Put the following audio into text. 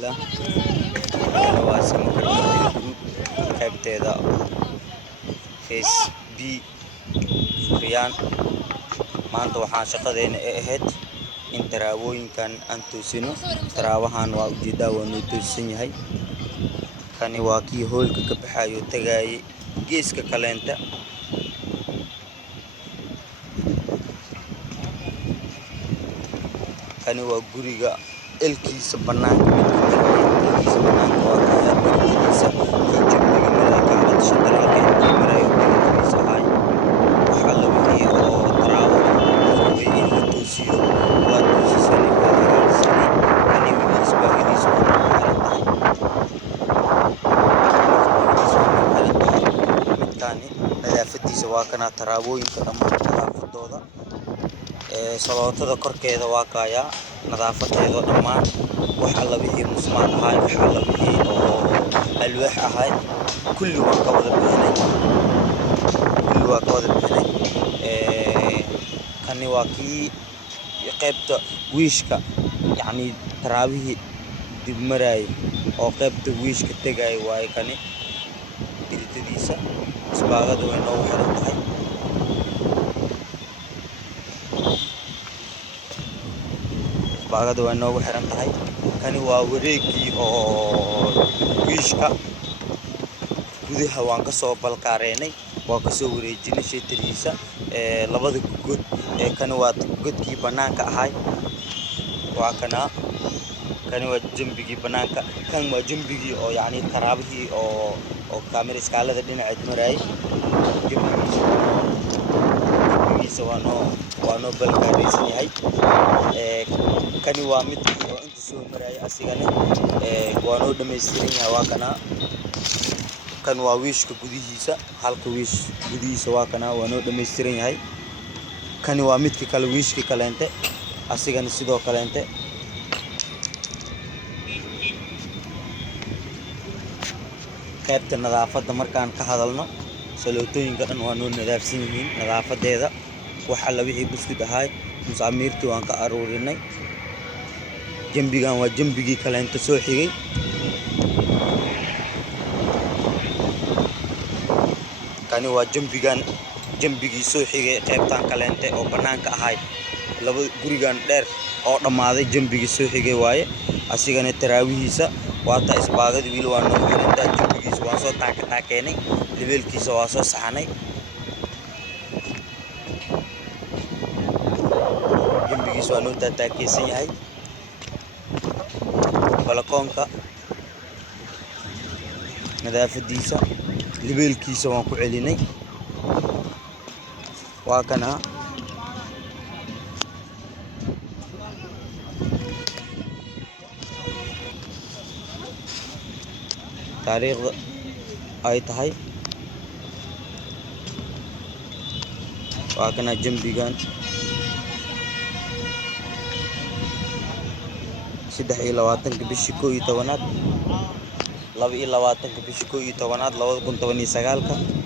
لا أنا واسم كرتون جروب qaybteeda face b riyaan maanta waxaan shaqadeena ahayd in taraawooyinkan aan toosino taraawahan waa ujeedaa waa noo toosan yahay kani waa kii hoolka ka baxayo tagaayay geeska kaleenta kani waa guriga elkiisa banaanka elkiisa banaanka waa kaya darbigiisa kii jabniga malaakimad shadaralka intii marayo darbigiisa ahay waxaa la wixii oo taraawo rabay in la toosiyo waa toosisani waa hagaagsanay kani wiliis baahidiisa waa noo xiran tahay midkaani nadaafadiisa waa kanaa taraawooyinka dhammaan nadaafadooda salootada korkeeda waa kaayaa nadaafadeeda dhammaan wax alla wixii musmaan ahay wax alla wixii oo alwaax ahay kulli waa ka wada bixinay kani waa kii qaybta wiishka yacni taraawihii dib maraayay oo qaybta wiishka tegaya waaye kani diritadiisa isbaagada way noogu xiran tahay baagada waa noogu xiran tahay kani waa wareegii oo wiishka gudaha waan ka soo balkaareynay waa ka soo wareejinay sheetariisa labada god kani waa godkii banaanka ahay waa kani waa jambigii banaanka kan waa jambigii oo yacni taraabihii oo kaamira iskaalada dhinaceed maraayay jambigiisa waa noo balkaareysan yahay kani waa midkii oo inta soo maraayay asigana waa noo dhammaystiran yahay waa kana kan waa wiishka gudihiisa halka wiish gudihiisa waa kana waa noo dhammaystiran yahay kani waa midkii kale wiishkii kaleente asigana sidoo kaleente qaybta nadaafadda markaan ka hadalno salootooyinka dhan waa noo nadaafsan yihiin nadaafadeeda wax alla wixii buskud ahay musaamiirtii waan ka aruurinay jambigan waa jambigii kaleenta soo xigay kani waa jambigii soo xigay qaybtan kaleente oo banaanka ahay laba gurigan dheer oo dhammaaday jambigii soo xigay waaye asigana taraawihiisa waata isbaagada wiil waa noo xirantaa jambigiisa waan soo taakeenay lebeelkiisa waa soo saxanay jambigiisa waa noo taakeysan yahay balakoonka nadaafadiisa lebeelkiisa waan ku celinay waa kana taariikhda ay tahay waa kana jambigan 23 bishii 11aad 22 bishii 11aad 2019